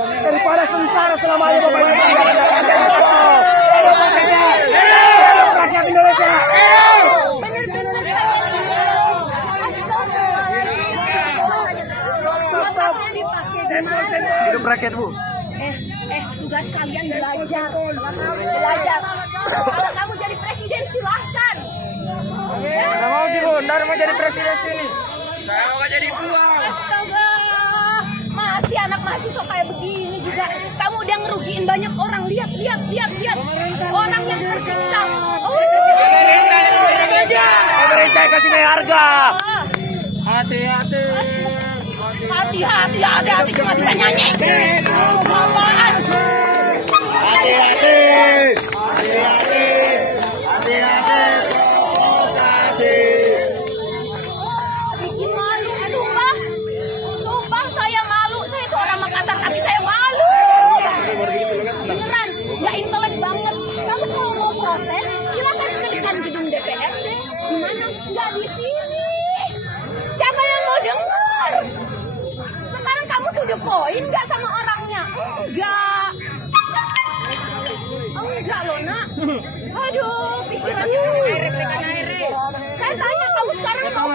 daripada sengsara selamanya Bapak rakyat Indonesia. Hidup rakyat, Bu. Tugas kalian belajar. Kalau kamu jadi presiden silahkan. Nggak mau sih, Bu. Nggak mau jadi presiden sini. Saya mau jadi uang. Astaga, masih anak mahasiswa kayak begini juga. Kamu udah ngerugiin banyak orang. Lihat. Orang yang tersiksa. Pemerintah kasih naik harga. Hati-hati. Hati-hati, cuma bisa nyanyi. Apaan? Hati-hati. Provokasi. Bikin malu, sumpah saya malu. Saya itu orang Makassar, tapi saya malu. Beneran, nggak intelek banget. Kamu kalau mau protes, silakan ke depan gedung DPRD. Di mana? Nggak di sini. Siapa yang mau dengar? Sekarang kamu to the point nggak sama orangnya? Enggak loh nak. Aduh, pikirannya. Saya tanya kamu sekarang mau